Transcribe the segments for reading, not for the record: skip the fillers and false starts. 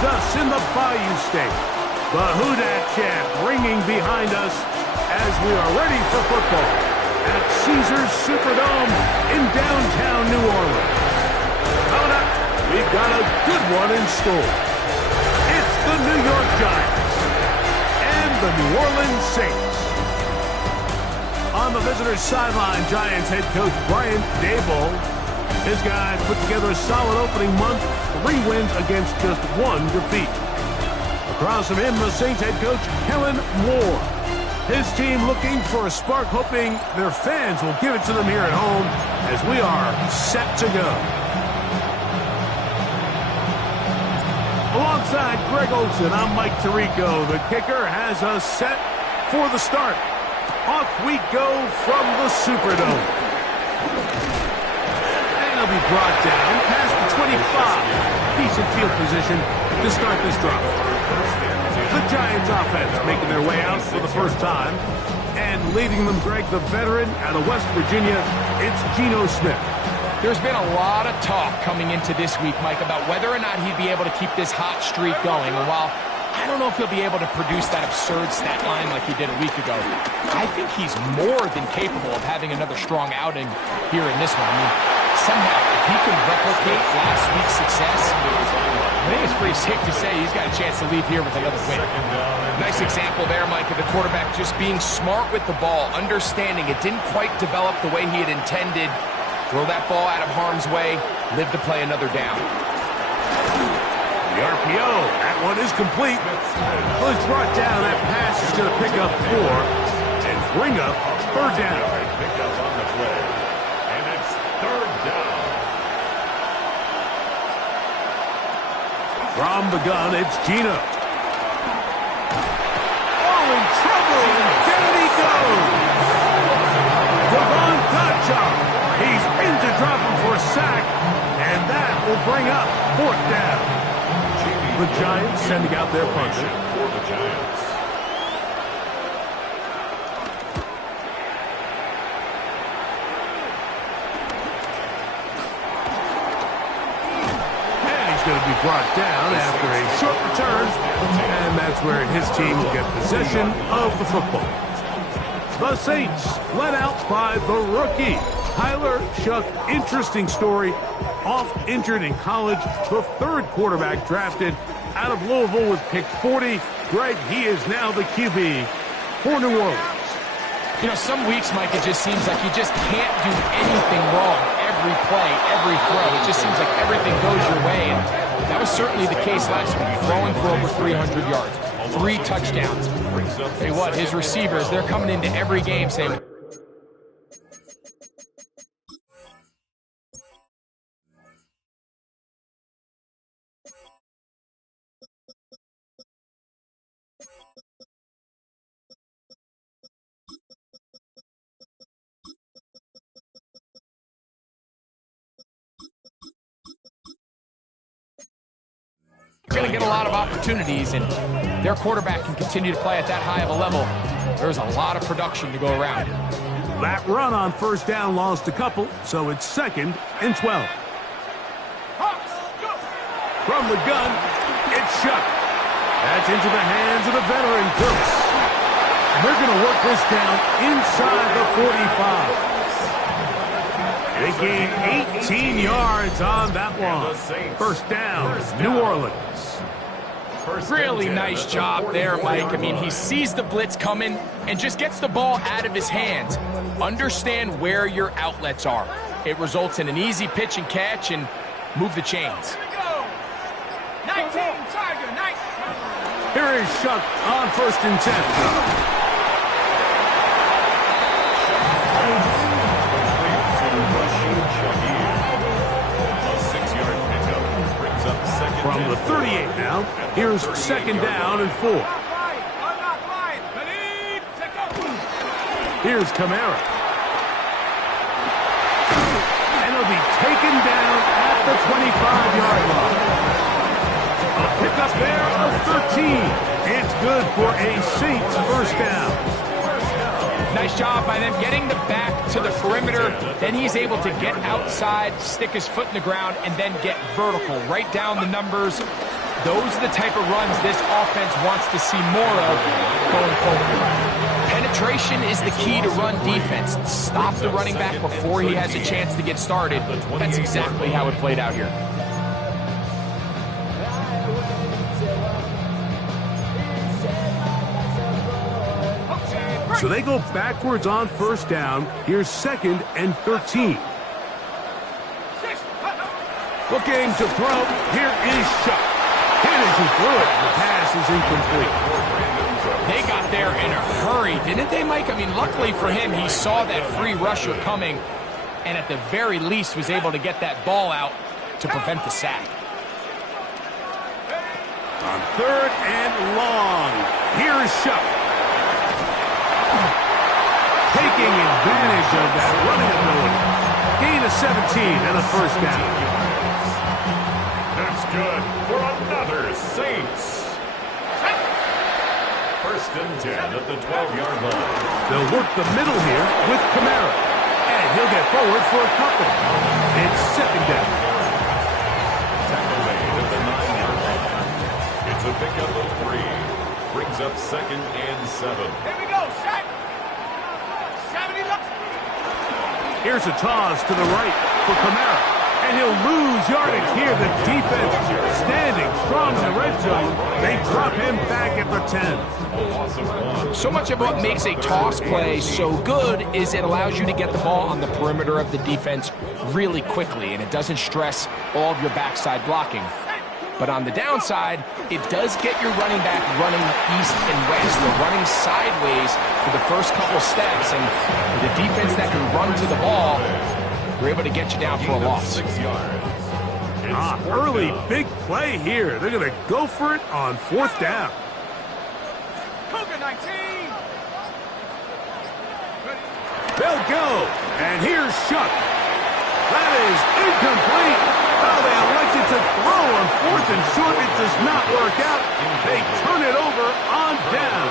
joins us in the Bayou State. The Who Dat chant ringing behind us as we are ready for football at Caesars Superdome in downtown New Orleans. Coming up, we've got a good one in store. It's the New York Giants and the New Orleans Saints. On the visitors' sideline, Giants head coach Brian Daboll. His guys put together a solid opening month, 3 wins against just 1 defeat. Across from him, the Saints head coach Kellen Moore. His team looking for a spark, hoping their fans will give it to them here at home as we are set to go. Alongside Greg Olson, I'm Mike Tirico. The kicker has us set for the start. Off we go from the Superdome. And he'll be brought down past the 25. Decent field position to start this drive. The Giants offense making their way out for the first time. And leading them, Greg, the veteran out of West Virginia, it's Geno Smith. There's been a lot of talk coming into this week, Mike, about whether or not he'd be able to keep this hot streak going. And while I don't know if he'll be able to produce that absurd stat line like he did a week ago, I think he's more than capable of having another strong outing here in this one. I mean, somehow, if he can replicate last week's success, I think it's pretty safe to say he's got a chance to leave here with another win. Nice example there, Mike, of the quarterback just being smart with the ball, understanding it didn't quite develop the way he had intended. Throw that ball out of harm's way, live to play another down. The RPO, that one is complete. Well, it's brought down. That pass is going to pick up 4 and bring up 3rd down. Pick up on the play. And it's 3rd down. From the gun, it's Geno. Oh, in trouble, and down he goes. Devon Godchaux. He's in to drop him for a sack, and that will bring up 4th down. The Giants sending out their punter. For the Giants. And he's going to be brought down after a short return, and that's where his team will get possession of the football. The Saints led out by the rookie, Tyler Shough. Interesting story. Off injured in college, the 3rd quarterback drafted out of Louisville with pick 40. Greg, he is now the QB for New Orleans. You know, some weeks, Mike, it just seems like you just can't do anything wrong. Every play, every throw, it just seems like everything goes your way. And that was certainly the case last week, throwing for over 300 yards, 3 touchdowns. Tell you what, his receivers, they're coming into every game saying, going to get a lot of opportunities, and their quarterback can continue to play at that high of a level. There's a lot of production to go around. That run on 1st down lost a couple, so it's 2nd and 12. From the gun, it's Shough. That's into the hands of the veteran Cooks. And they're going to work this down inside the 45. They gain 18 yards on that one. 1st down, New Orleans. Really nice job there, Mike. I mean, he sees the blitz coming and just gets the ball out of his hands. Understand where your outlets are. It results in an easy pitch and catch and move the chains. 19, Tiger, 19. Here is Shough on 1st and 10. From the 38 now, here's 2nd down and 4. Here's Kamara. And he'll be taken down at the 25-yard line. A pickup there of 13. It's good for a Saints 1st down. Nice job by them getting the back to the perimeter. Then he's able to get outside, stick his foot in the ground, and then get vertical. Right down the numbers. those are the type of runs this offense wants to see more of going forward. Penetration is the key to run defense. Stop the running back before he has a chance to get started. That's exactly how it played out here. So they go backwards on first down. Here's 2nd and 13. Looking to throw. Here is Shuck. Hit as he threw it. The pass is incomplete. They got there in a hurry, didn't they, Mike? I mean, luckily for him, he saw that free rusher coming and at the very least was able to get that ball out to prevent the sack. On 3rd and long. Here is Shuck. Taking advantage of that running ability. Gain of 17 and a first down. That's good for another Saints. 1st and 10 at the 12-yard line. They'll work the middle here with Kamara. And he'll get forward for a couple. It's 2nd down. Tackle made at the 9-yard line. It's a pickup of 3. Brings up 2nd and 7. Here we go, sack. 70 left. Here's a toss to the right for Kamara. And he'll lose yardage here. The defense standing strong in the red zone. They drop him back at the 10. So much of what makes a toss play so good is it allows you to get the ball on the perimeter of the defense really quickly, and it doesn't stress all of your backside blocking. But on the downside, it does get your running back running east and west. They're running sideways for the first couple steps, and the defense that can run to the ball, we're able to get you down for a loss. 6 yards. Early big play here. They're going to go for it on 4th down. Cougar 19. They'll go. And here's Shuck. That is incomplete. Oh, they elected to throw on 4th and short. It does not work out. They turn it over on down.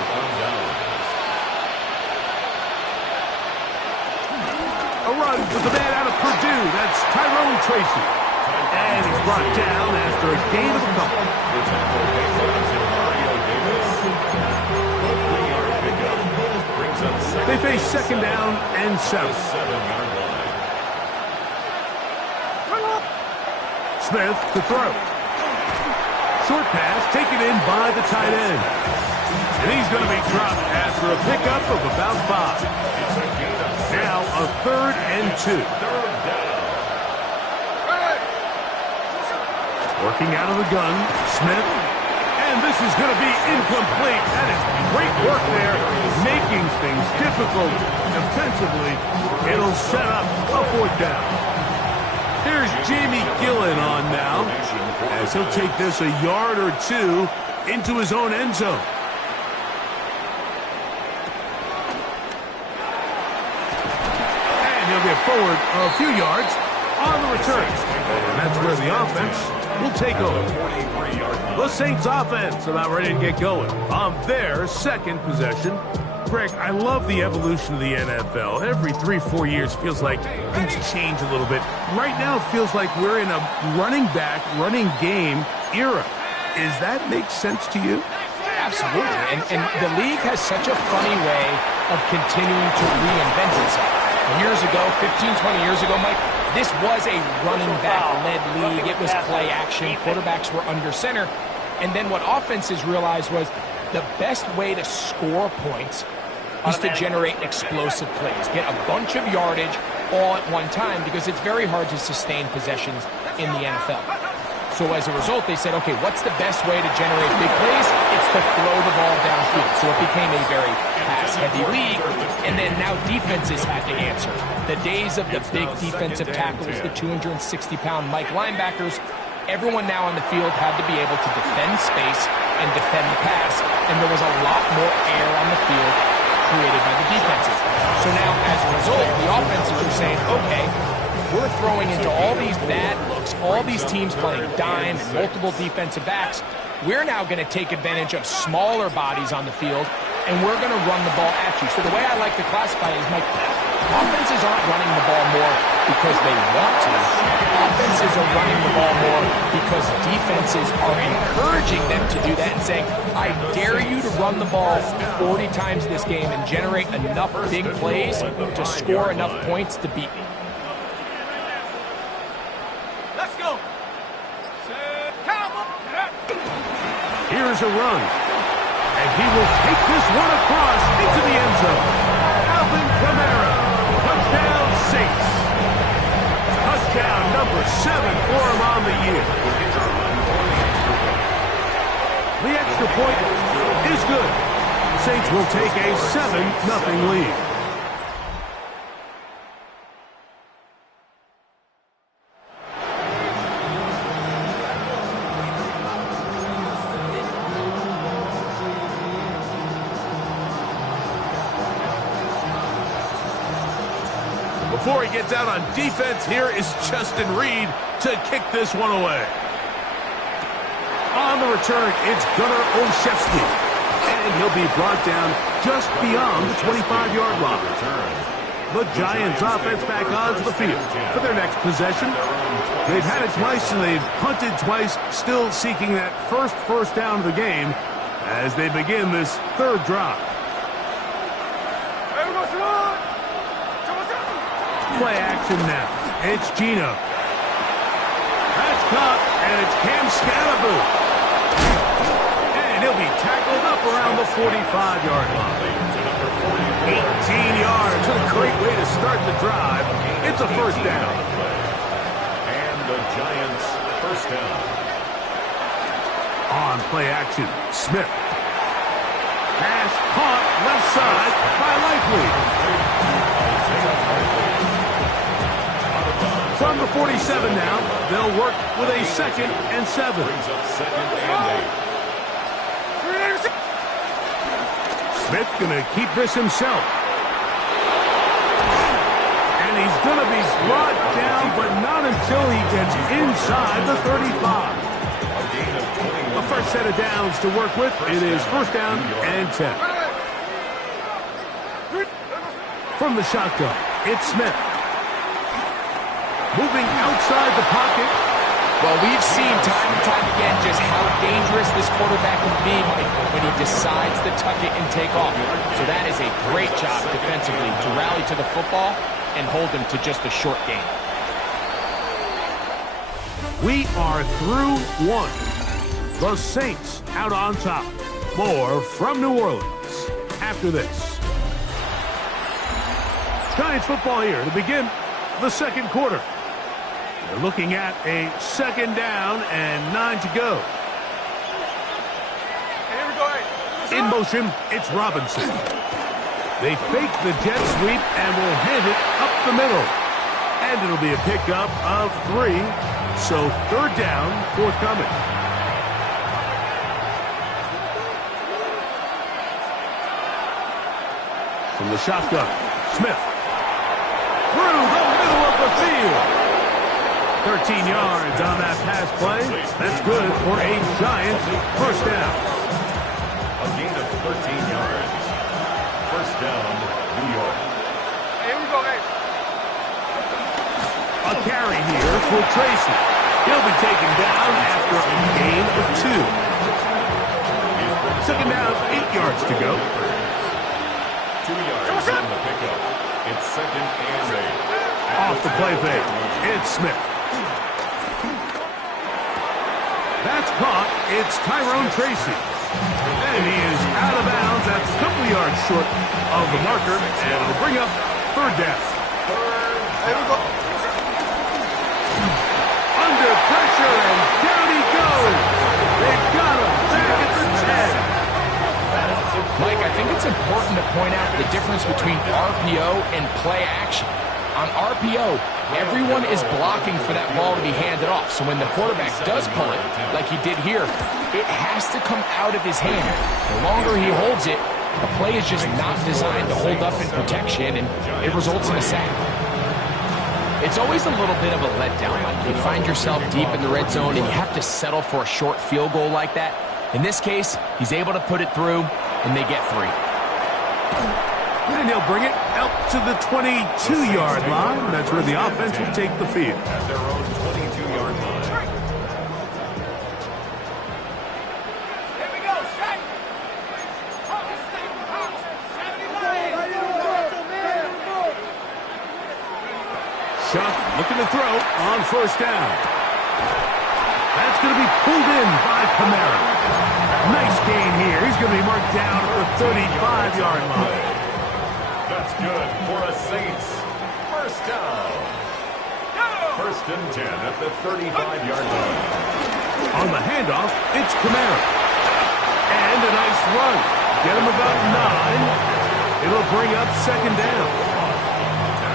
A run with the man out of Purdue. That's Tyrone Tracy. And he's brought down after a gain of a couple. The tackle makes Mario Davis. 3-yard pickup. Brings up 2nd. They face 2nd down and 7. 7-yard line. Smith to throw. Short pass taken in by the tight end. And he's going to be dropped after a pickup of about 5. Now a 3rd and 2. Working out of the gun, Smith. And this is going to be incomplete. That is great work there, making things difficult defensively. It'll set up a 4th down. Here's Jamie Gillen on now, as he'll take this a yard or 2 into his own end zone. And he'll get forward a few yards on the return. And that's where the offense will take over. The Saints offense about ready to get going on their 2nd possession. Greg, I love the evolution of the NFL. Every 3-4 years feels like things change a little bit. Right now it feels like we're in a running back, running game era. Does that make sense to you? Absolutely. And the league has such a funny way of continuing to reinvent itself. Years ago, 15, 20 years ago, Mike, this was a running back-led league. It was play action. Quarterbacks were under center. And then what offenses realized was the best way to score points is to generate explosive plays. Get a bunch of yardage all at one time because it's very hard to sustain possessions in the NFL. So as a result, they said, okay, what's the best way to generate big plays? It's to throw the ball downfield. So it became a very pass-heavy league, and then now defenses had to answer. The days of the big defensive tackles, the 260-pound Mike linebackers, everyone now on the field had to be able to defend space and defend the pass, and there was a lot more air on the field created by the defenses. So now, as a result, the offenses are saying, okay, we're throwing into all these bad looks, all these teams playing dime and multiple defensive backs. We're now going to take advantage of smaller bodies on the field and we're going to run the ball at you. So the way I like to classify it is, Mike, offenses aren't running the ball more because they want to. Offenses are running the ball more because defenses are encouraging them to do that and saying, I dare you to run the ball 40 times this game and generate enough big plays to score enough points to beat me. Let's go. Here's a run. And he will take this one across into the end zone. Alvin Kamara. Touchdown, Saints. Touchdown number 7 for him on the year. The extra point is good. Saints will take a 7-0 lead. Before he gets out on defense, here is Justin Reed to kick this one away. On the return, it's Gunnar Olszewski. And he'll be brought down just beyond the 25-yard line. The Giants offense back onto the field for their next possession. They've had it twice and they've punted twice, still seeking that first down of the game as they begin this third drive. Play action now. It's Gino. That's caught, and it's Cam Scalaboo. And he'll be tackled up around the 45-yard line. 18 yards. What a great way to start the drive. It's a first down. And the Giants first down. On play action, Smith. Pass caught left side by Likely. From the 47 now, they'll work with a 2nd and 7. Brings up 2nd and 8. Smith going to keep this himself. And he's going to be brought down, but not until he gets inside the 35. The first set of downs to work with. It is first down and 10. From the shotgun, it's Smith. Moving outside the pocket. Well, we've seen time and time again just how dangerous this quarterback can be, Mike, when he decides to tuck it and take off. So that is a great job defensively to rally to the football and hold him to just a short gain. We are through one. The Saints out on top. More from New Orleans after this. Giants football here to begin the second quarter. They're looking at a 2nd down and 9 to go. In motion, it's Robinson. They fake the jet sweep and will hand it up the middle. And it'll be a pickup of 3. So third down, forthcoming. From the shotgun, Smith. Through the middle of the field. 13 yards on that pass play. That's good for a Giants first down. A gain of 13 yards. First down, New York. Here we go, hey. A carry here for Tracy. He'll be taken down after a gain of 2. Second down, 8 yards to go. 2 yards on the pickup. It's 2nd and 8. Off the play fake, it's Smith. That's caught. It's Tyrone Tracy. And he is out of bounds. That's a couple yards short of the marker. And it'll bring up third down. Under pressure, and down he goes. They've got him back at the 10. Mike, I think it's important to point out the difference between RPO and play action. On RPO, everyone is blocking for that ball to be handed off. So when the quarterback does pull it, like he did here, it has to come out of his hand. The longer he holds it, the play is just not designed to hold up in protection, and it results in a sack. It's always a little bit of a letdown. Like you find yourself deep in the red zone, and you have to settle for a short field goal like that. In this case, he's able to put it through, and they get 3. And he'll bring it out to the 22-yard line. That's where the offense will take the field. At their own 22-yard line. Here we go, set. Shuck looking to throw on first down. That's going to be pulled in by Kamara. Nice gain here. He's going to be marked down at the 35-yard line. That's good for a Saints first down. First and 10 at the 35-yard line. On the handoff, it's Kamara. And a nice run. Get him about 9. It'll bring up second down.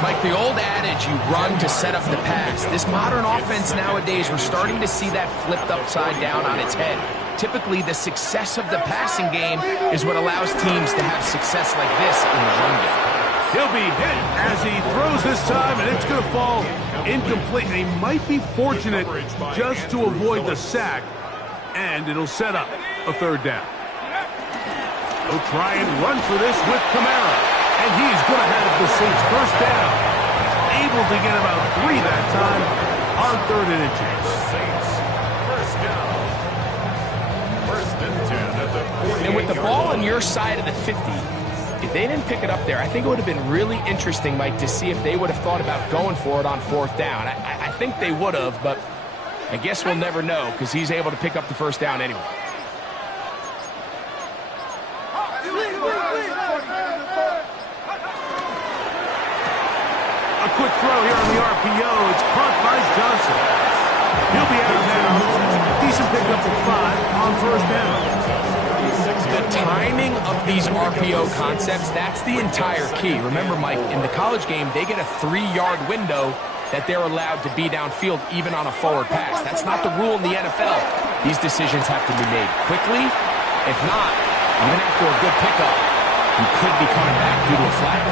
Like the old adage, you run to set up the pass. This modern offense nowadays, we're starting to see that flipped upside down on its head. Typically, the success of the passing game is what allows teams to have success like this in the run game. He'll be hit as he throws this time, and it's going to fall incomplete. They might be fortunate just to avoid the sack, and it'll set up a third down. They'll try and run for this with Kamara, and he's going to have the Saints first down. He's able to get about 3 that time on 3rd and inches. Saints first down. First and 10 at the 40. And with the ball on your side of the 50, if they didn't pick it up there, I think it would have been really interesting, Mike, to see if they would have thought about going for it on 4th down. I think they would have, but I guess we'll never know because he's able to pick up the first down anyway. A quick throw here on the RPO. It's caught by Johnson. He'll be out of bounds. Decent pickup of 5 on first down. The timing of these RPO concepts, that's the entire key. Remember, Mike, in the college game, they get a 3-yard window that they're allowed to be downfield even on a forward pass. That's not the rule in the NFL. These decisions have to be made quickly. If not, even after a good pickup, you could be coming back due to a flag.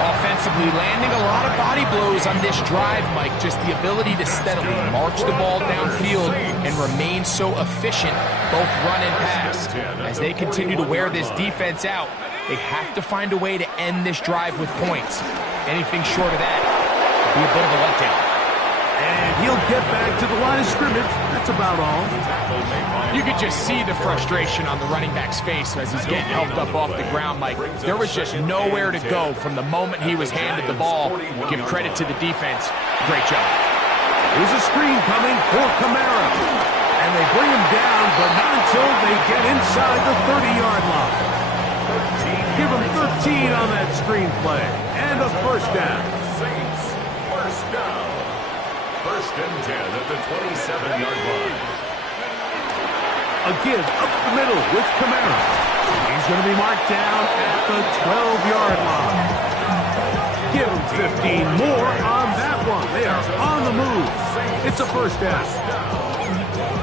Offensively, landing a lot of body blows on this drive, Mike. Just the ability to steadily march the ball downfield and remain so efficient, both run and pass. As they continue to wear this defense out, they have to find a way to end this drive with points. Anything short of that would be a bit of a letdown. And he'll get back to the line of scrimmage. That's about all. You could just see the frustration on the running back's face as he's getting helped up off the ground, Mike. There was just nowhere to go from the moment he was handed the ball. Give credit to the defense. Great job. There's a screen coming for Kamara. And they bring him down, but not until they get inside the 30-yard line. Give him 13 on that screen play. And a first down. Saints first down. First and 10 at the 27-yard line. A give up the middle with Kamara. He's going to be marked down at the 12-yard line. Give him 15 more on that one. They are on the move. It's a first down.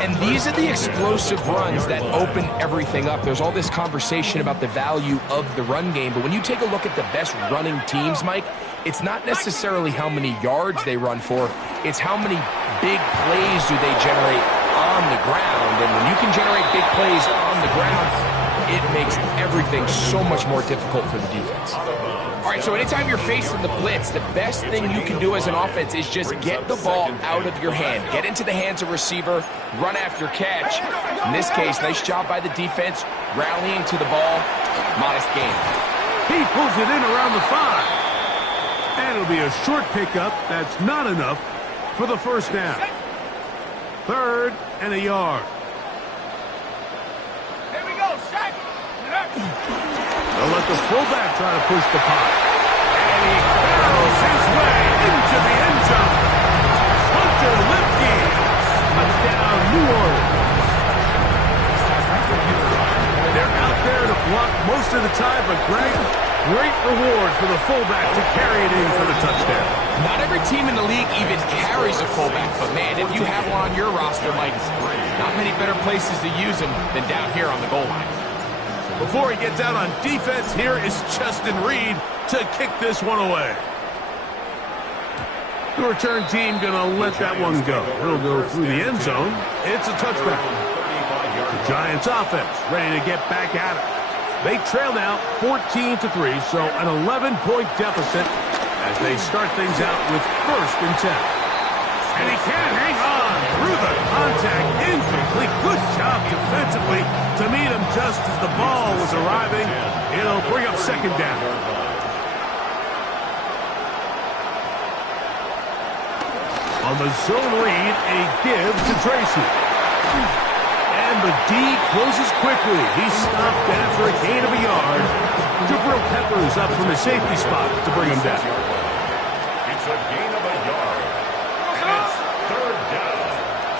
And these are the explosive runs that open everything up. There's all this conversation about the value of the run game, but when you take a look at the best running teams, Mike, it's not necessarily how many yards they run for, it's how many big plays do they generate on the ground. And when you can generate big plays on the ground, it makes everything so much more difficult for the defense. All right, so anytime you're facing the blitz, the best thing you can do as an offense is just get the ball out of your hand. Get into the hands of receiver, run after catch. In this case, nice job by the defense, rallying to the ball. Modest gain. He pulls it in around the 5. And it'll be a short pickup. That's not enough for the first down. 3rd and a yard. Here we go, set. They'll let the fullback try to push the pot. And he barrels his way into the end zone. Hunter Lipke. Touchdown, New Orleans. They're out there to block most of the time, but Greg, great reward for the fullback to carry it in for the touchdown. Not every team in the league even carries a fullback, but man, if you have one on your roster, Mike, not many better places to use him than down here on the goal line. Before he gets out on defense, here is Justin Reed to kick this one away. The return team going to let that one go. It'll go through the end zone. It's a touchback. The Giants offense ready to get back at it. They trail now 14-3, so an 11-point deficit as they start things out with 1st and 10. And he can't hang on through the contact. Incomplete. Good job defensively to meet him just as the ball was arriving. It'll bring up 2nd down. On the zone read, a give to Tracy. And the D closes quickly. He's stopped after a gain of a yard. Jabril Peppers up from the safety spot to bring him down. It's a gain of a yard. And it's 3rd down.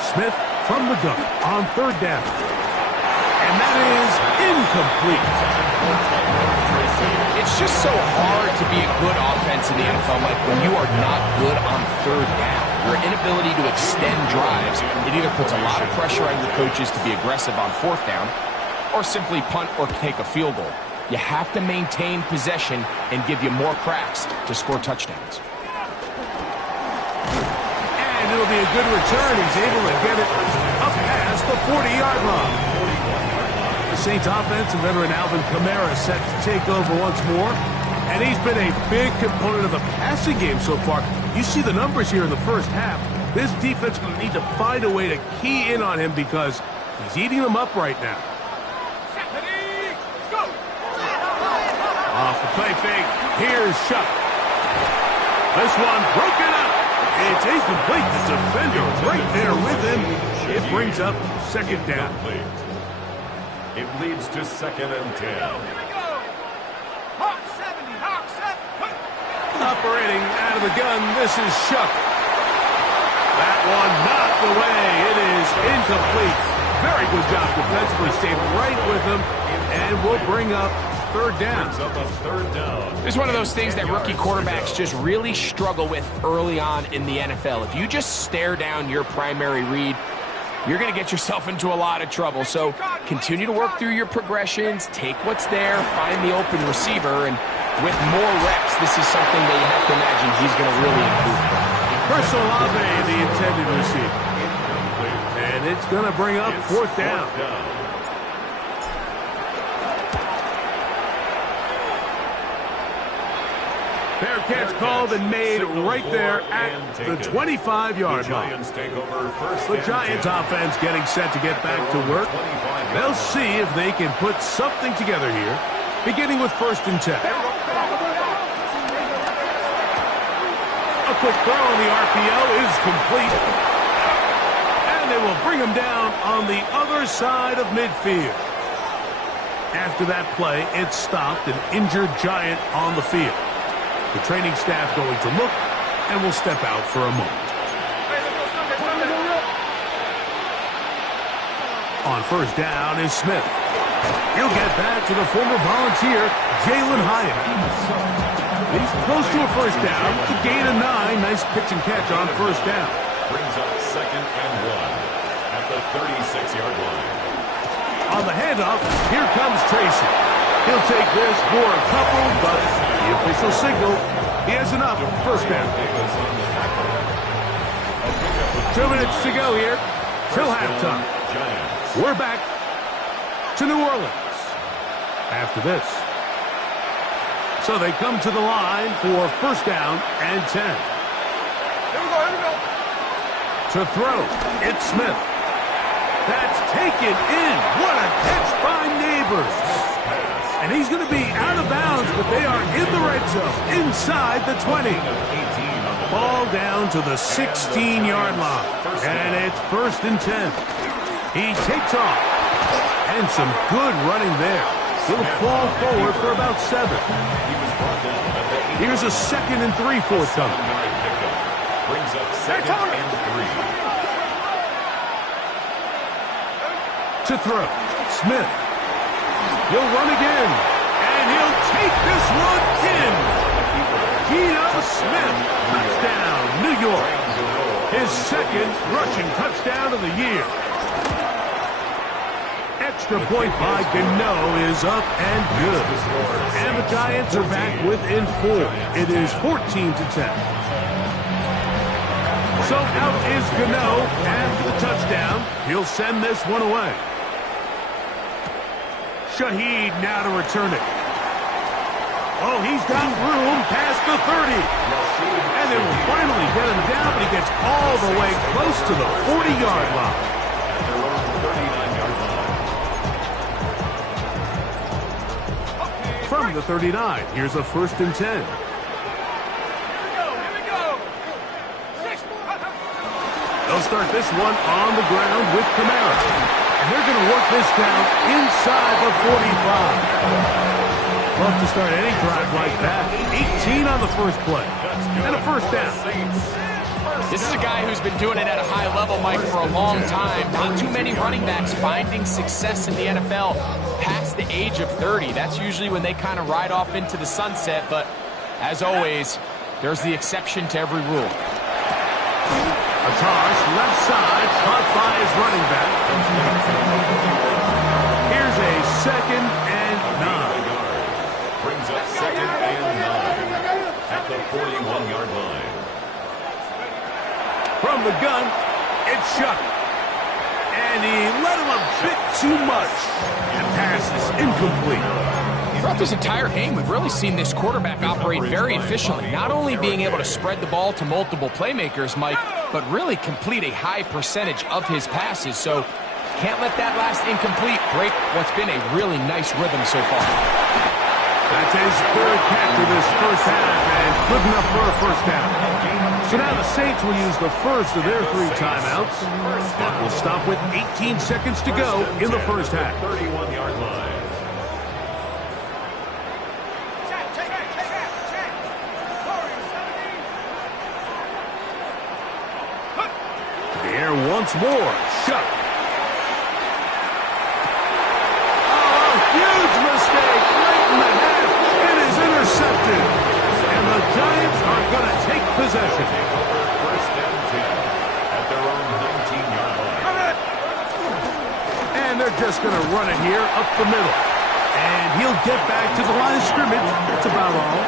Smith from the gun on 3rd down. And that is incomplete. It's just so hard to be a good offense in the NFL, Mike, when you are not good on 3rd down. Your inability to extend drives, it either puts a lot of pressure on your coaches to be aggressive on 4th down or simply punt or take a field goal. You have to maintain possession and give you more cracks to score touchdowns. And it'll be a good return. He's able to get it up past the 40-yard line. The Saints offense and veteran Alvin Kamara set to take over once more. And he's been a big component of the passing game so far. You see the numbers here in the 1st half. This defense is going to need to find a way to key in on him because he's eating them up right now. Off the play fake, here's Shuck. This one broken up. It's incomplete. The defender right there with him. It brings up 2nd down. It leads to 2nd and 10. Operating out of the gun, this is Shuck. That one knocked away. It is incomplete. Very good job defensively. Stayed right with him, and we'll bring up 3rd down. Brings up a 3rd down. It's one of those things that rookie quarterbacks just really struggle with early on in the NFL. If you just stare down your primary read, you're going to get yourself into a lot of trouble. So continue to work through your progressions, take what's there, find the open receiver, and with more reps, this is something that you have to imagine he's going to really improve. Chris Olave, the intended receiver. And it's going to bring up 4th down. Fair catch called and made right there at the 25-yard line. The Giants offense getting set to get back to work. They'll see if they can put something together here, beginning with 1st and 10. A quick throw on the RPO is complete. And they will bring him down on the other side of midfield. After that play, it stopped an injured Giant on the field. The training staff going to look and will step out for a moment. On 1st down is Smith. He'll get back to the former Volunteer, Jalen Hyatt. He's close to a 1st down. To gain of 9. Nice pitch and catch on 1st down. Brings up 2nd and 1 at the 36-yard line. On the handoff, here comes Tracy. He'll take this for a couple, but the official signal, he has enough. 1st down. 2 minutes to go here till halftime. We're back to New Orleans after this. So they come to the line for 1st down and 10. Here we go. To throw, it's Smith. That's taken in. What a catch by Neighbors. And he's going to be out of bounds, but they are in the red zone, inside the 20. Ball down to the 16-yard line. And it's 1st and 10. He takes off. And some good running there. He'll fall forward for about 7. Here's a 2nd and 3 forthcoming. Brings up 2nd and 3. To throw, Smith. He'll run again, and he'll take this one in. Geno Smith, touchdown, New York. His 2nd rushing touchdown of the year. Extra point by Geno is up and good. And the Giants are back within 4. It is 14-10. So out is Geno after the touchdown. He'll send this one away. Shaheed now to return it. Oh, he's got room past the 30. And they will finally get him down, but he gets all the way close to the 40-yard line. At their own 39-yard line. From the 39, here's a 1st and 10. They'll start this one on the ground with Kamara. And they're going to work this down inside the 45. Love to start any drive like that. 18 on the first play. And a 1st down. This is a guy who's been doing it at a high level, Mike, for a long time. Not too many running backs finding success in the NFL past the age of 30. That's usually when they kind of ride off into the sunset. But as always, there's the exception to every rule. A toss, left side, caught by his running back. Here's a 2nd and 9. Brings up 2nd and 9 at the 41-yard line. From the gun, it's Shuck. And he let him a bit too much. And pass is incomplete. Throughout this entire game, we've really seen this quarterback operate very efficiently, not only being able to spread the ball to multiple playmakers, Mike, but really complete a high percentage of his passes. So can't let that last incomplete break what's been a really nice rhythm so far. That's his 3rd catch of this first half, and good enough for a 1st down. So now the Saints will use the first of their 3 timeouts, but will stop with 18 seconds to go in the first half. 31-yard line. Once more, Shuck. Oh, huge mistake right in the half. It is intercepted. And the Giants are going to take possession. 1st and 10 at their own 19-yard line. And they're just going to run it here up the middle. And he'll get back to the line of scrimmage. That's about all.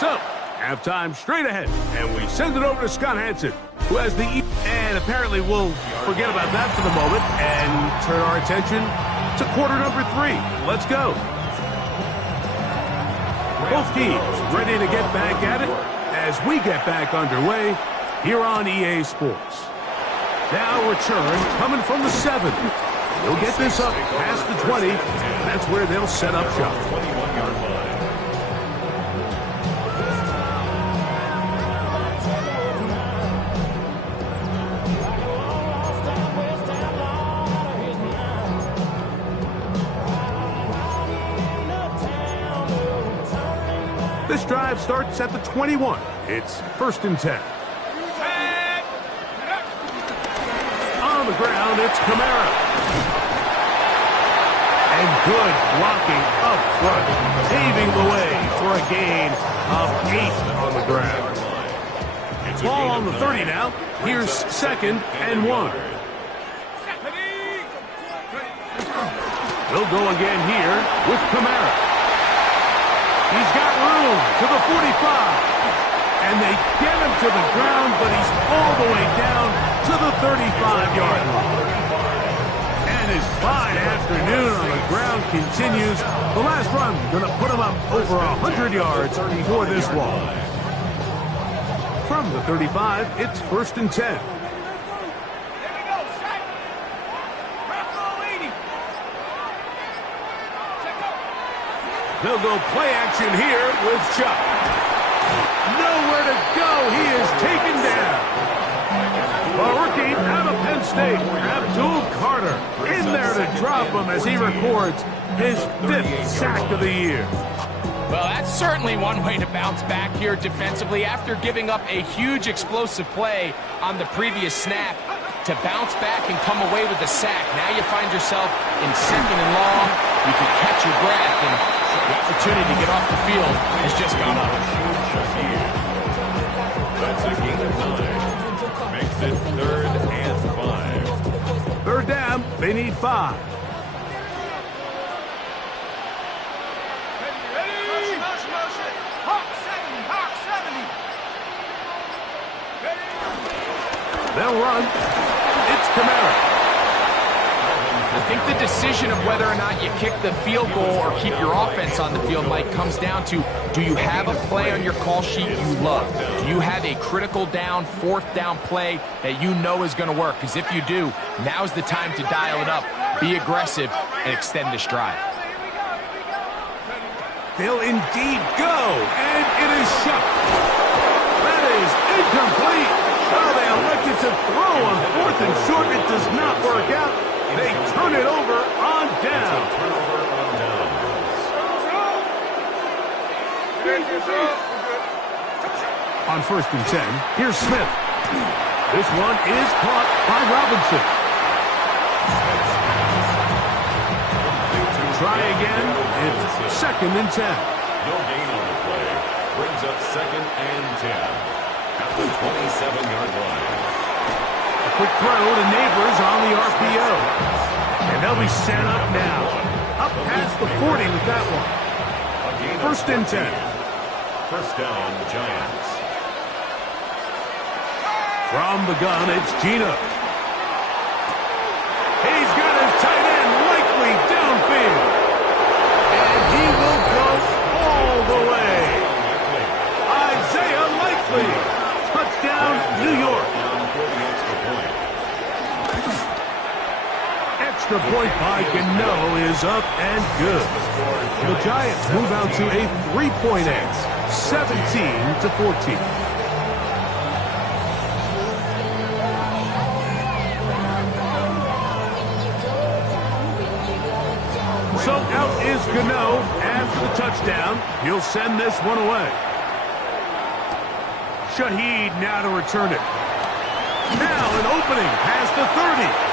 So, halftime straight ahead. And we send it over to Scott Hansen, who has the and apparently we'll forget about that for the moment and turn our attention to quarter number 3. Let's go. Both teams ready to get back at it as we get back underway here on EA Sports. Now return coming from the 7. They'll get this up past the 20. And that's where they'll set up shop. 21-yard line. This drive starts at the 21. It's 1st and 10. On the ground, it's Kamara. And good blocking up front, paving the way for a gain of 8 on the ground. Ball on the 30 now. Here's 2nd and 1. They'll go again here with Kamara. He's got room to the 45. And they get him to the ground, but he's all the way down to the 35-yard line. And his fine afternoon on the ground continues. The last run going to put him up over 100 yards for this one. From the 35, it's 1st and 10. They'll go play action here with Chuck. Nowhere to go. He is taken down. A rookie out of Penn State, Abdul Carter, in there to drop him as he records his 5th sack of the year. Well, that's certainly one way to bounce back here defensively after giving up a huge explosive play on the previous snap. To bounce back and come away with a sack. Now you find yourself in 2nd and long. You can catch your breath, and the opportunity to get off the field has just gone up. That's a gain of 9. Makes it 3rd and 5. 3rd down, they need 5. Motion. Hawk 70. They'll run. It's Kamara. think the decision of whether or not you kick the field goal or keep your offense on the field, Mike, comes down to, do you have a play on your call sheet you love? Do you have a critical down, fourth down play that you know is going to work? Because if you do, now's the time to dial it up, be aggressive, and extend this drive. They'll indeed go, and it is shut. That is incomplete. Well, they elected to throw on 4th and short. It does not work out. They turn it over on down. On 1st and 10, here's Smith. This one is caught by Robinson. Try again. It's 2nd and 10. No gain on the play. Brings up 2nd and 10 at the 27-yard line. A quick throw to Neighbors on the RPO. And they'll be set up now. Up past the 40 with that one. 1st and 10. First down, Giants. From the gun, it's Gino. He's got his tight end likely downfield. And he will go all the way. Isaiah Likely. Touchdown, New York. Extra point by Gano is up and good. The Giants move out to a 3-point edge, 17-14. So out is Gano after the touchdown. He'll send this one away. Shaheed now to return it. Now an opening past the 30.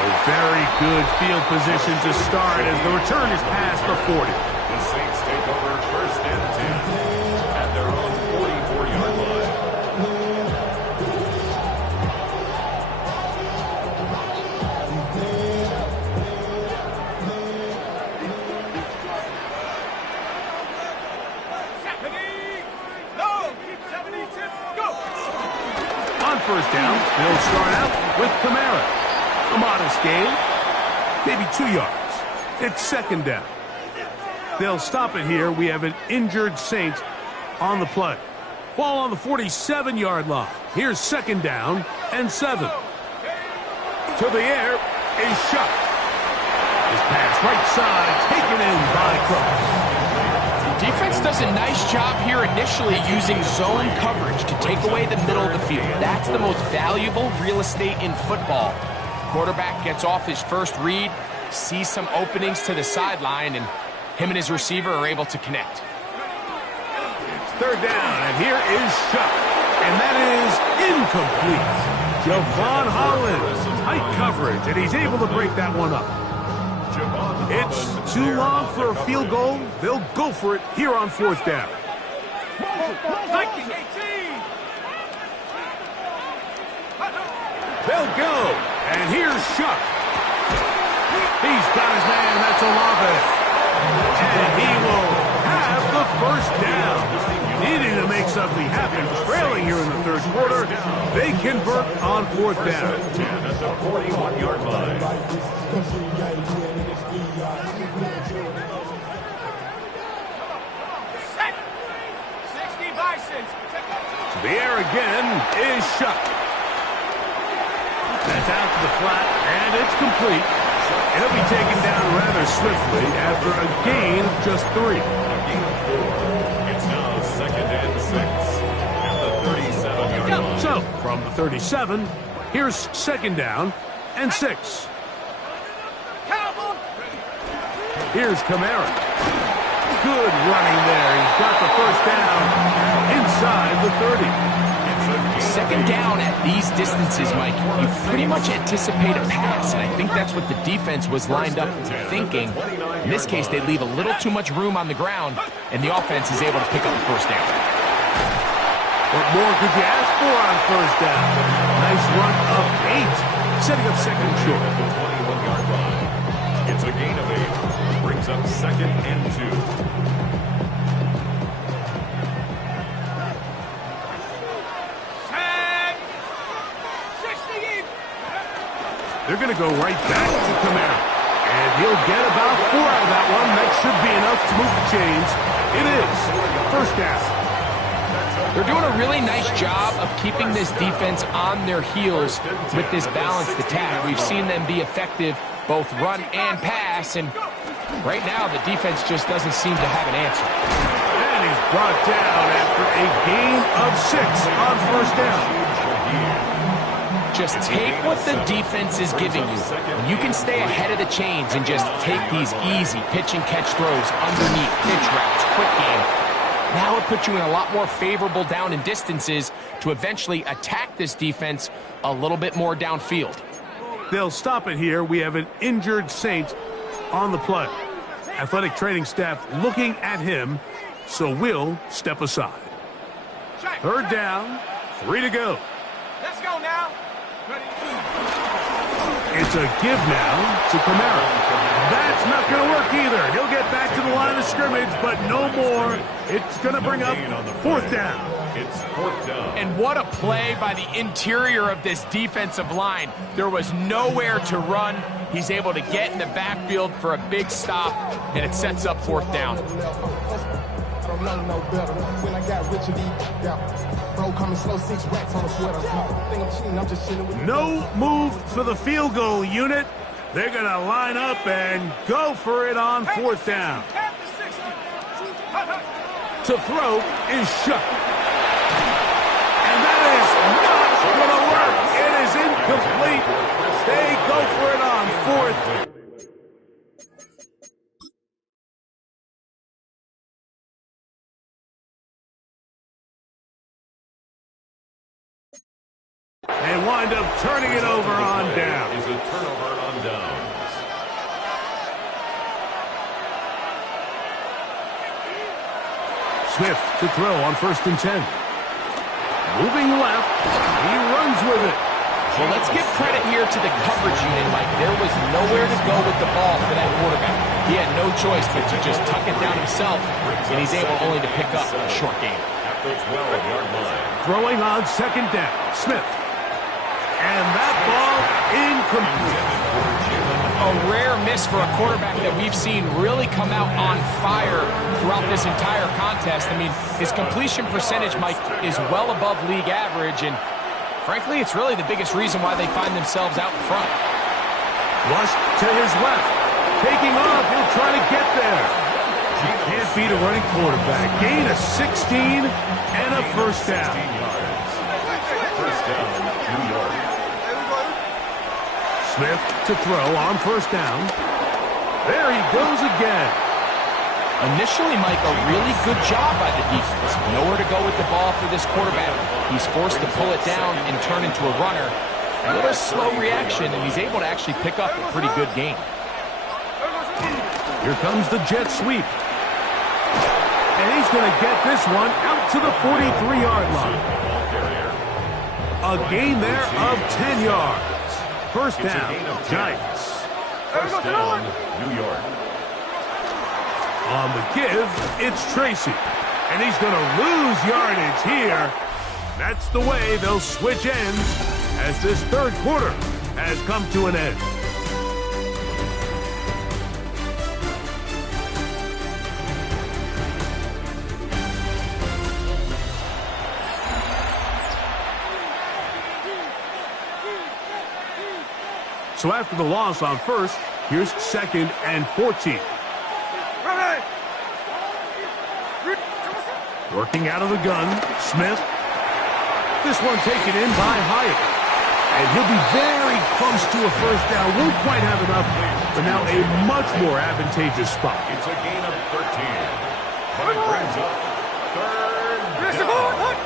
A very good field position to start as the return is past the 40. The Saints take over 1st and 10 at their own 44-yard line. On 1st down, they'll start out with Kamara. A modest gain, maybe 2 yards. It's 2nd down. They'll stop it here. We have an injured Saint on the play. Ball on the 47-yard line. Here's 2nd down and 7. To the air, a shot. His pass right side taken in by Cross. Defense does a nice job here initially using zone coverage to take away the middle of the field. That's the most valuable real estate in football. Quarterback gets off his first read, sees some openings to the sideline, and him and his receiver are able to connect. It's 3rd down, and here is shot. And that is incomplete. Javon Holland, tight coverage, and he's able to break that one up. It's too long for a field goal. They'll go for it here on 4th down. They'll go. And here's Shuck. He's got his man. That's Olave. And he will have the 1st down. Needing to make something happen. Trailing here in the 3rd quarter. They convert on 4th down. 10 at the 41-yard line. To the air again is Shuck. That's out to the flat, and it's complete. He'll be taken down rather swiftly after a gain of just 3. It's now 2nd and 6 at the 37-yard line. So, from the 37, here's 2nd down and 6. Here's Kamara. Good running there. He's got the 1st down inside the 30. 2nd down at these distances, Mike, you pretty much anticipate a pass, and I think that's what the defense was lined up thinking. In this case, they leave a little too much room on the ground, and the offense is able to pick up the 1st down. What more could you ask for on 1st down? Nice run of 8, setting up 2nd and short. The 21-yard line. It's a gain of 8. Brings up 2nd and 2. They're going to go right back to Camara. And he'll get about 4 out of that one. That should be enough to move the chains. It is first down. They're doing a really nice job of keeping this defense on their heels with this balanced attack. We've seen them be effective both run and pass, and right now the defense just doesn't seem to have an answer. And he's brought down after a gain of 6 on first down. Just take what the defense is giving you. When you can stay ahead of the chains and just take these easy pitch and catch throws underneath, pitch routes, quick game, now it puts you in a lot more favorable down and distances to eventually attack this defense a little bit more downfield. They'll stop it here. We have an injured Saint on the play. Athletic training staff looking at him, so we'll step aside. Third down, 3 to go. Let's go now. It's a give now to Camara. That's not going to work either. He'll get back to the line of scrimmage, but no more. It's going to bring up fourth down. It's fourth down. And what a play by the interior of this defensive line. There was nowhere to run. He's able to get in the backfield for a big stop, and it sets up fourth down. No move for the field goal unit. They're going to line up and go for it on fourth down. To throw is shut. And that is not going to work. It is incomplete. They go for it on fourth. And wind up turning it over on down. Is a turnover on downs. Smith to throw on 1st and 10. Moving left, he runs with it. Well, let's give credit here to the coverage unit, Mike. There was nowhere to go with the ball for that quarterback. He had no choice but to just tuck it down himself, and he's able only to pick up a short gain. At the 12-yard line. Throwing on 2nd down, Smith. And that ball incomplete. A rare miss for a quarterback that we've seen really come out on fire throughout this entire contest. I mean, his completion percentage, Mike, is well above league average, and frankly, it's really the biggest reason why they find themselves out in front. Flush to his left. Taking off, he'll try to get there. You can't beat a running quarterback. Gain of 16 and a first down. First down, New York. Smith to throw on 1st down. There he goes again. Initially, Mike, a really good job by the defense. Nowhere to go with the ball for this quarterback. He's forced to pull it down and turn into a runner. A little slow reaction, and he's able to actually pick up a pretty good gain. Here comes the jet sweep. And he's going to get this one out to the 43-yard line. A gain there of 10 yards. First down, Giants. First down, New York. On the give, it's Tracy. And he's going to lose yardage here. That's the way they'll switch ends as this third quarter has come to an end. So after the loss on first, here's 2nd and 14. Working out of the gun, Smith. This one taken in by Hyatt. And he'll be very close to a first down. Won't quite have enough, but now a much more advantageous spot. It's a gain of 13. But it brings up third down.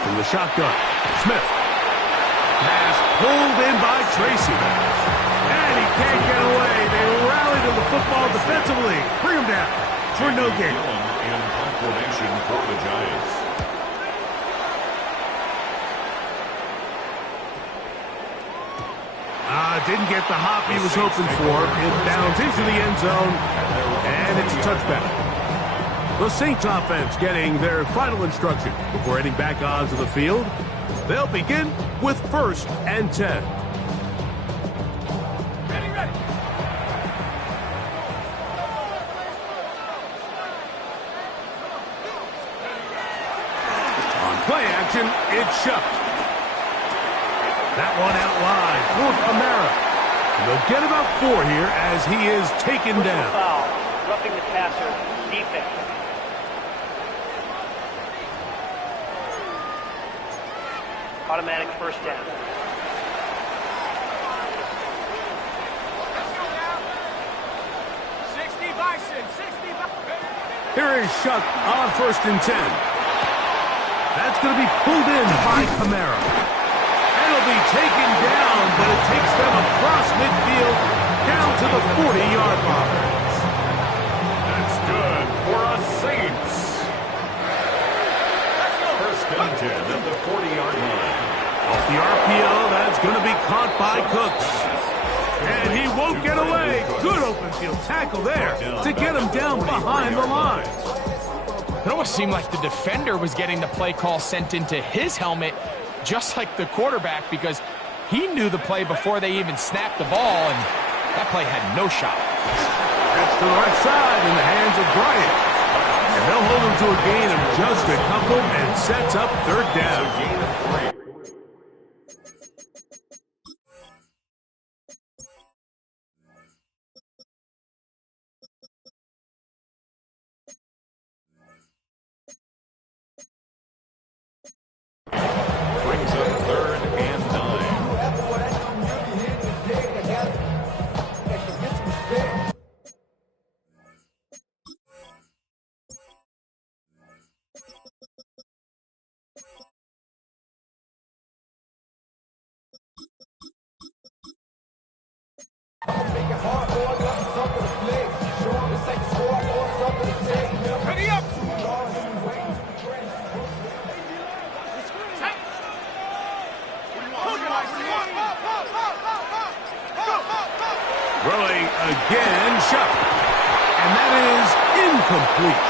From the shotgun, Smith. Pass pulled in by Tracy. And he can't get away. They rally to the football defensively. Bring him down for no gain. In punt formation for the Giants. Didn't get the hop he was hoping for. It bounds into the end zone, and it's a touchback. The Saints offense getting their final instruction before heading back onto the field. They'll begin with 1st and 10. Ready, ready. On play action, it's Shuck. That one out wide for Kamara. And they'll get about 4 here as he is taken down. Foul, roughing the passer, defense. Automatic 1st down. Let's go now. 60 Bison, 60 Bison. Here is Shuck on 1st and 10. That's going to be pulled in by Kamara. It'll be taken down, but it takes them across midfield down to the 40-yard line. That's good for a Saints. 1st and 10 at the 40-yard line. Off the RPO, that's going to be caught by Cooks. And he won't get away. Good open field tackle there to get him down behind the line. It almost seemed like the defender was getting the play call sent into his helmet, just like the quarterback, because he knew the play before they even snapped the ball, and that play had no shot. That's to the right side in the hands of Bryant. And they'll hold him to a gain of just a couple and sets up 3rd down. Gain of 3. Brings up 3rd and 9. Ready up. Throwing again, Shuck. And that is incomplete.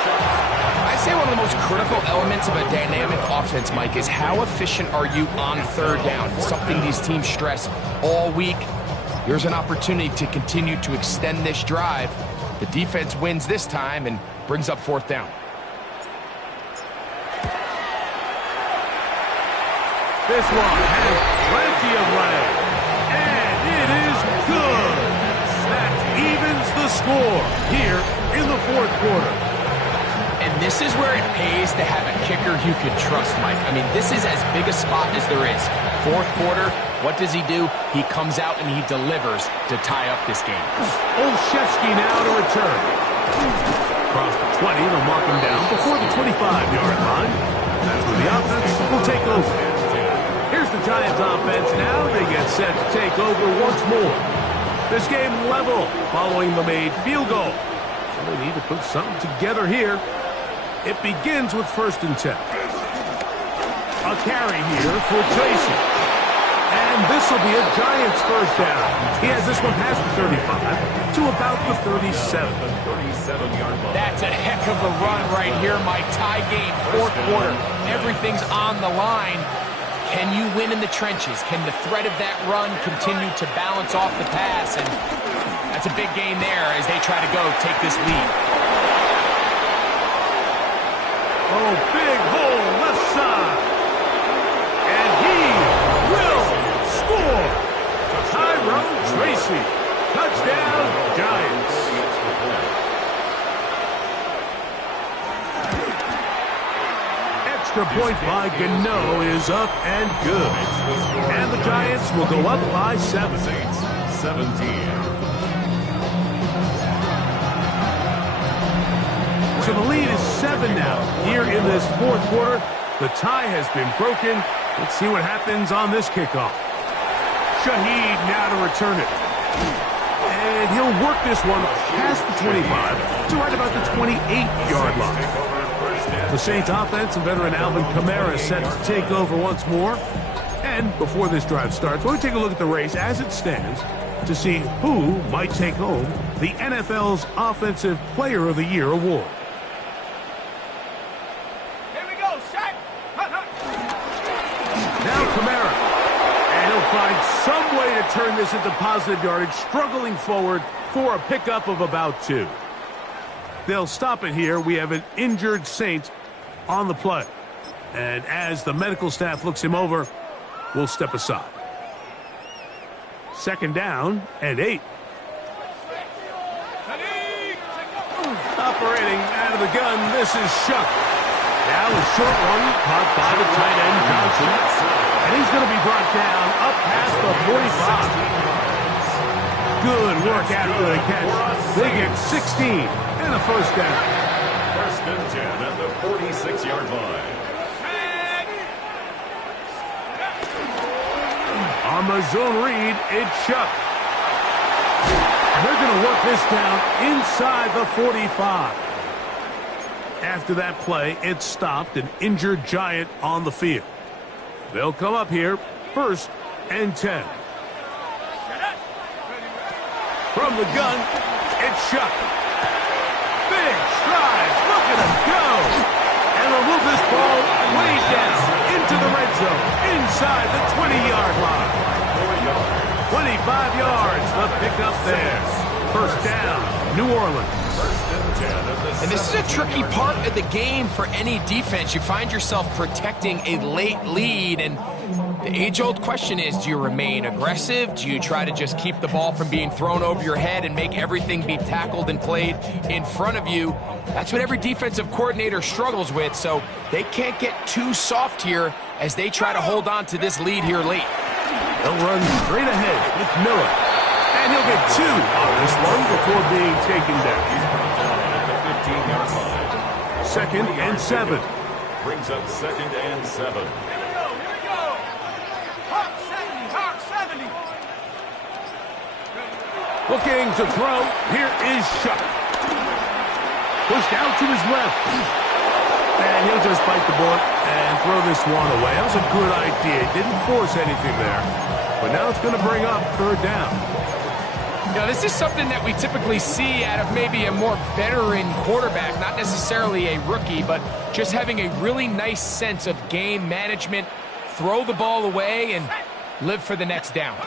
I'd say one of the most critical elements of a dynamic offense, Mike, is how efficient are you on 3rd down? It's something these teams stress all week. Here's an opportunity to continue to extend this drive. The defense wins this time and brings up 4th down. This one has plenty of leg. And it is good. That evens the score here in the 4th quarter. And this is where it pays to have a kicker you can trust, Mike. I mean, this is as big a spot as there is. 4th quarter, what does he do? He comes out and he delivers to tie up this game. Olszewski now to return. Across the 20, they'll mark him down before the 25-yard line. That's where the offense will take over. Here's the Giants offense now. They get set to take over once more. This game level following the made field goal. So they need to put something together here. It begins with 1st and 10. A carry here for Tracy. And this will be a Giants 1st down. He has this one past the 35 to about the 37. 37-yard line. That's a heck of a run right here, Mike. Tie game, 4th quarter. Everything's on the line. Can you win in the trenches? Can the threat of that run continue to balance off the pass? And that's a big gain there as they try to go take this lead. Oh, big hole left side. And he will score. Tyrone Tracy. Touchdown, Giants. Extra point by Gano is up and good. And the Giants will go up by 7. 17. So the lead is 7 now. Here in this 4th quarter, the tie has been broken. Let's see what happens on this kickoff. Shaheed now to return it. And he'll work this one past the 25 to right about the 28-yard line. The Saints offense and veteran Alvin Kamara set to take over once more. And before this drive starts, we'll take a look at the race as it stands to see who might take home the NFL's Offensive Player of the Year award. Here we go, set. Now find some way to turn this into positive yardage, struggling forward for a pickup of about 2. They'll stop it here. We have an injured Saint on the play. And as the medical staff looks him over, we'll step aside. 2nd down and 8. Operating out of the gun, this is Shuck. Now a short one caught by the tight end Johnson. And he's going to be brought down up past the 45. Good work after the catch. They get 16 and a first down. 1st and 10 at the 46-yard line. On the zone read, it's Shuck. They're going to work this down inside the 45. After that play, it stopped an injured Giant on the field. They'll come up here, 1st and 10. From the gun, it's Shuck. Big strides, look at him go. And they'll move this ball way down into the red zone, inside the 20-yard line. 25 yards, the pickup there. 1st down, New Orleans. 1st and 10 at the And this is a tricky part of the game for any defense. You find yourself protecting a late lead, and the age-old question is, do you remain aggressive? Do you try to just keep the ball from being thrown over your head and make everything be tackled and played in front of you? That's what every defensive coordinator struggles with, so they can't get too soft here as they try to hold on to this lead here late. He'll run straight ahead with Miller. And he'll get 2 on this one before being taken down. at the 15-yard line. 2nd and 7. Brings up 2nd and 7. Here we go. Hawk 70. Looking to throw. Here is Shuck. Pushed out to his left. And he'll just bite the bullet and throw this one away. That was a good idea. Didn't force anything there. But now it's going to bring up 3rd down. Now, this is something that we typically see out of maybe a more veteran quarterback, not necessarily a rookie, but just having a really nice sense of game management, throw the ball away, and live for the next down.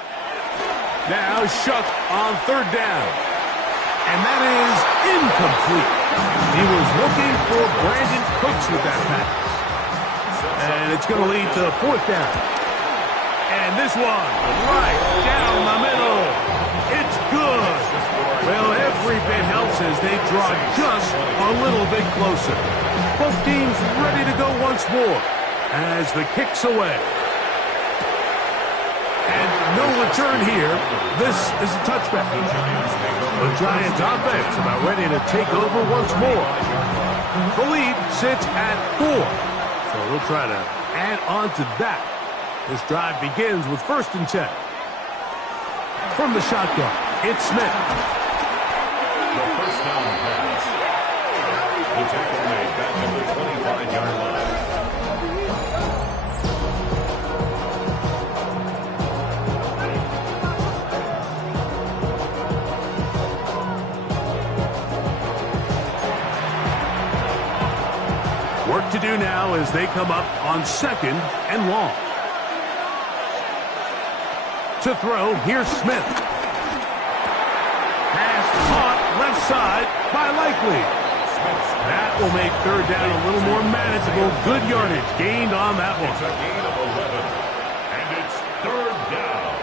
Now Shuck on 3rd down. And that is incomplete. He was looking for Brandon Cooks with that pass. And it's going to lead to 4th down. And this one right down the middle. It's good. Well, every bit helps as they draw just a little bit closer. Both teams ready to go once more as the kick's away. And no return here. This is a touchback. The Giants offense about ready to take over once more. The lead sits at 4. So we'll try to add on to that. This drive begins with 1st and 10. From the shotgun, it's Smith. The 1st down pass. The tackle made back at the 25-yard line. Work to do now as they come up on 2nd and long. To throw, here's Smith. Pass caught left side by Likely. That will make 3rd down a little more manageable. Good yardage gained on that one. It's a gain of 11. And it's 3rd down.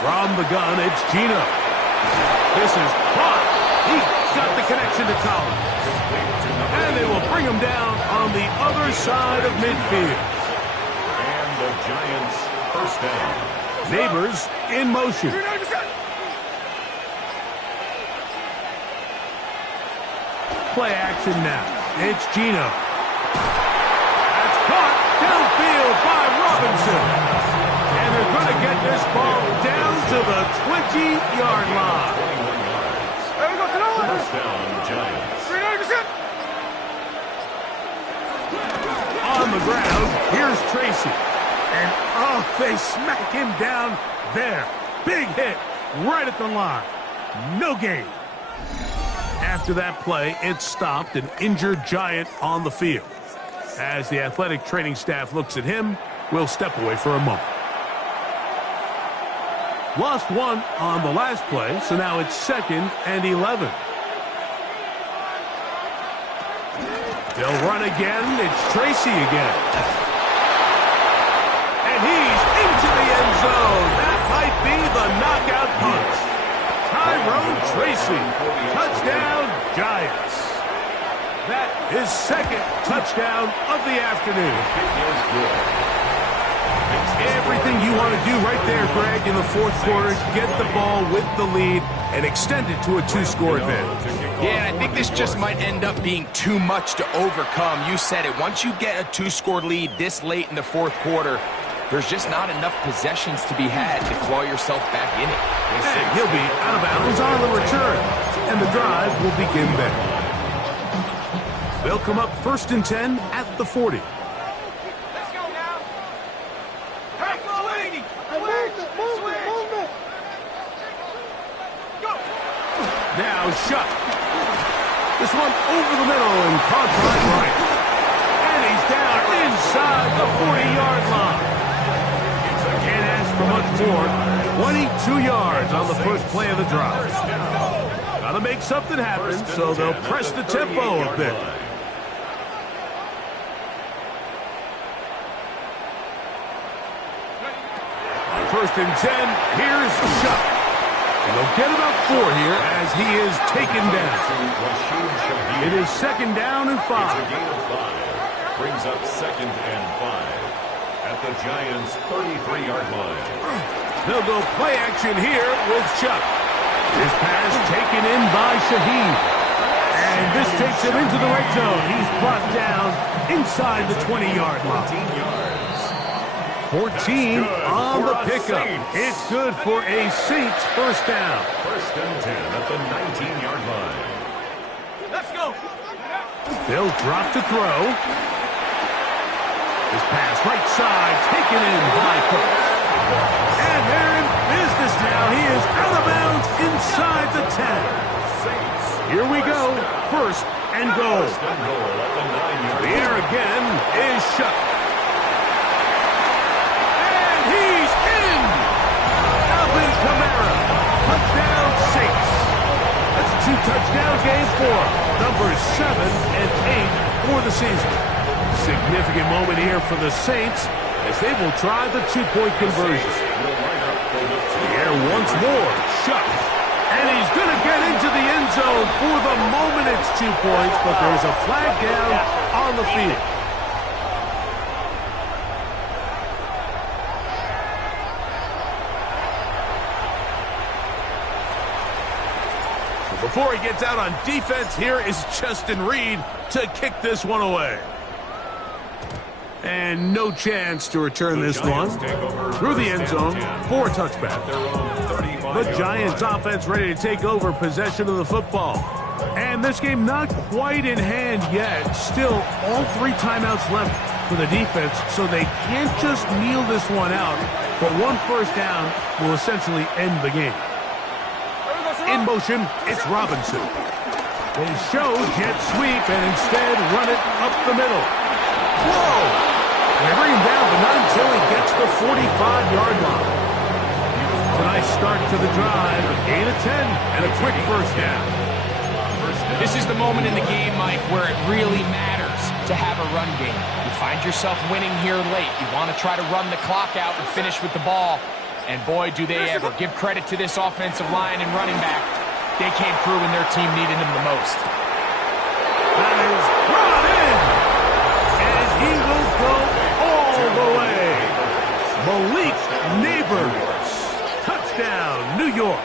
From the gun, it's Gino. This is caught. He's got the connection to Collins. And they will bring him down on the other side of midfield. And the Giants' 1st down. Neighbors in motion. Play action now. It's Gino. That's caught downfield by Robinson. And they're going to get this ball down to the 20-yard line. 21 yards. 1st down, Giants. On the ground, here's Tracy. And, oh, they smack him down there. Big hit right at the line. No gain. After that play, it stopped an injured Giant on the field. As the athletic training staff looks at him, we'll step away for a moment. Lost one on the last play, so now it's 2nd and 11. They'll run again. It's Tracy again. And he's into the end zone. That might be the knockout punch. Tyrone Tracy. Touchdown, Giants. That is 2nd touchdown of the afternoon. Everything you want to do right there, Greg, in the 4th quarter. Get the ball with the lead and extend it to a 2-score advantage. Yeah, and I think this just might end up being too much to overcome. You said it. Once you get a 2-score lead this late in the 4th quarter, there's just not enough possessions to be had to claw yourself back in it. And he'll be out of bounds on the return, and the drive will begin there. They'll come up 1st and 10 at the 40. Let's go now. Hey, go away. Move it. Go. Now Shuck. This one over the middle and caught by Bryant. And he's down inside the 40-yard line. Can't ask for much more. 22 yards on the first play of the drive. Gotta make something happen, so they'll press the tempo a bit. On 1st and 10, here's Shuck. And they'll get about 4 here as he is taken down. It is 2nd down and 5. Brings up 2nd and 5 at the Giants' 33-yard line. They'll go play action here with Shuck. His pass taken in by Shaheed. And this takes him into the red zone. He's brought down inside the 20-yard line. 14 on the pickup. It's good for a Saints 1st down. 1st and 10 at the 19-yard line. Let's go. They'll drop to throw. His pass right side taken in by Cook. And they're in business now. He is out of bounds inside the 10. Here we go. 1st and goal. The air again is Shuck. And he's in. Alvin Kamara. Touchdown Saints. That's a 2-touchdown game for numbers 7 and 8 for the season. Significant moment here for the Saints as they will try the 2-point conversion. The air once more. Shuck. And he's going to get into the end zone. For the moment, it's 2 points, but there's a flag down on the field. Before he gets out on defense, here is Justin Reed to kick this one away. And no chance to return this one through the end zone for a touchback. The Giants offense ready to take over possession of the football. And this game not quite in hand yet. Still all 3 timeouts left for the defense, so they can't just kneel this one out. But 1 first down will essentially end the game. In motion, it's Robinson. They show jet sweep and instead run it up the middle. Whoa! And they bring him down, but not until he gets the 45-yard line. It's a nice start to the drive, a gain of 10, and a quick 1st down. This is the moment in the game, Mike, where it really matters to have a run game. You find yourself winning here late. You want to try to run the clock out and finish with the ball. And boy, do they ever. Give credit to this offensive line and running back. They came through when their team needed them the most. That is brought in. And he will go all the way. Malik Neighbors. Touchdown, New York.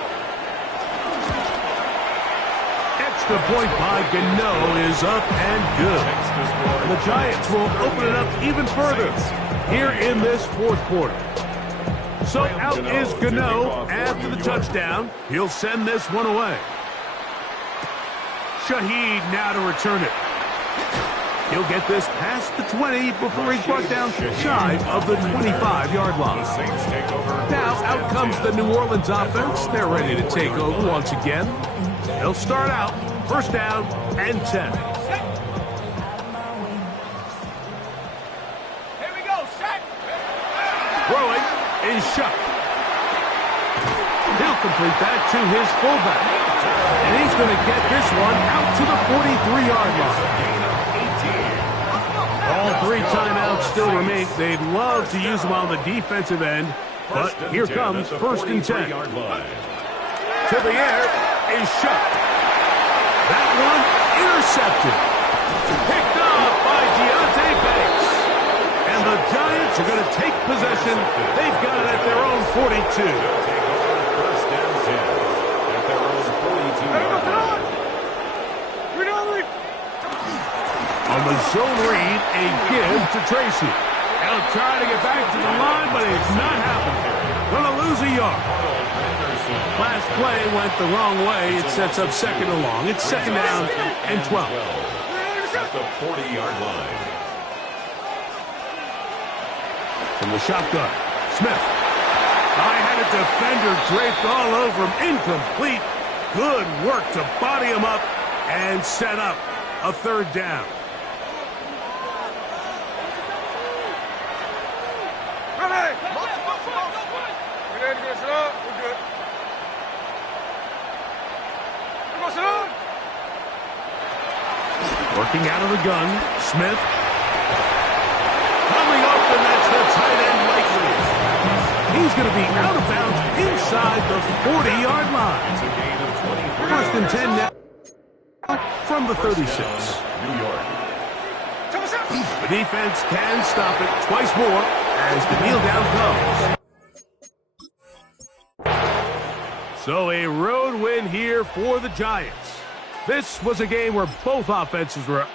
Extra point by Gano is up and good. And the Giants will open it up even further here in this 4th quarter. So out is Gano after the touchdown. He'll send this one away. Shaheed now to return it. He'll get this past the 20 before he's brought down shy of the 25-yard line. Now out comes the New Orleans offense. They're ready to take over once again. They'll start out 1st down and 10. Throwing is shut. He'll complete that to his fullback. And he's going to get this one out to the 43-yard line. All 3 timeouts still remain. They'd love to use them on the defensive end, but here comes 1st and 10. To the air is shut. That one intercepted. Picked up by Deontay Banks. And the Giants are going to take possession. They've got it at their own 42. On the zone read, a give to Tracy. He'll try to get back to the line, but it's not happening. Going to lose a yard. Last play went the wrong way. It sets up 2nd and long. It's 2nd down and 12. At the 40-yard line. From the shotgun, Smith. I had a defender draped all over him. Incomplete. Good work to body him up and set up a 3rd down. Working out of the gun, Smith. Coming open, that's the tight end likely. He's going to be out of bounds inside the 40-yard line. 1st and 10 now from the 36. New York. The defense can stop it twice more as the kneel down comes. So a road win here for the Giants. This was a game where both offenses were